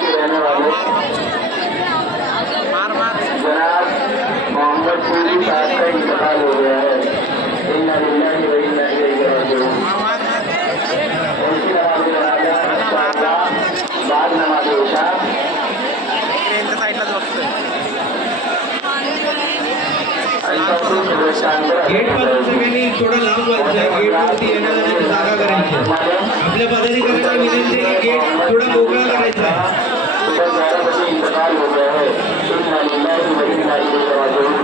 के रहने वाले जनाब मोहम्मद फूली साहब का इंतकाल हो गया है। इन्ना लिल्लाहि व इन्ना इलैहि राजिऊन। उनकी नमाज जनाजा इंशाअल्लाह बाद नमाज इशा गेट पासून सगळ्यांनी थोडं लांब व्हायचं आहे. गेटवरती येण्या जाण्याची जागा करायची आहे. आपल्या पदाधिकाऱ्यांना विनंती आहे की गेट थोडा मोकळा करायचा आहे. इंतकाल हो गया है। इन्ना लिल्लाहि व इन्ना इलैहि राजिऊन।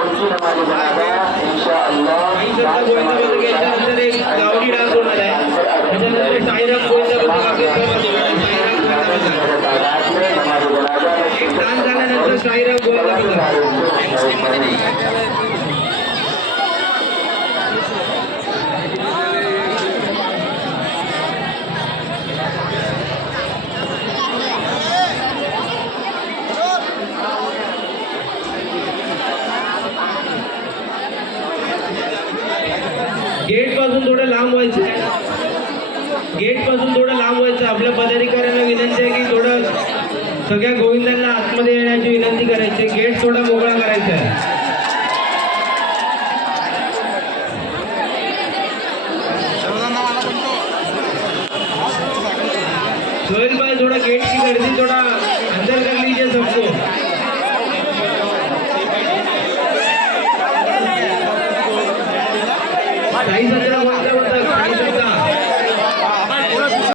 उनकी नमाज जनाजा इंशाअल्लाह काही संत गोविंदाबद्दल गेल्यानंतर एक गावडी डान्स होणार आहे. त्याच्यानंतर साईराम गोविंदाबद्दल आपल्या सर्वांना साईराम गोविंदाबद्दल एक डान्स झाल्यानंतर साईराम गोविंदाबद्दल गेट पासून थोडं लांब व्हायचं आहे. गेट पासून थोडं लांब व्हायचं. आपल्या पदाधिकाऱ्यांना विनंती आहे की थोडं सगळ्या गोविंदांना आतमध्ये येण्याची विनंती करायची. गेट थोडा मोकळा करायचा आहे. सोहेल भाई थोडा गेटची गर्दी थोडा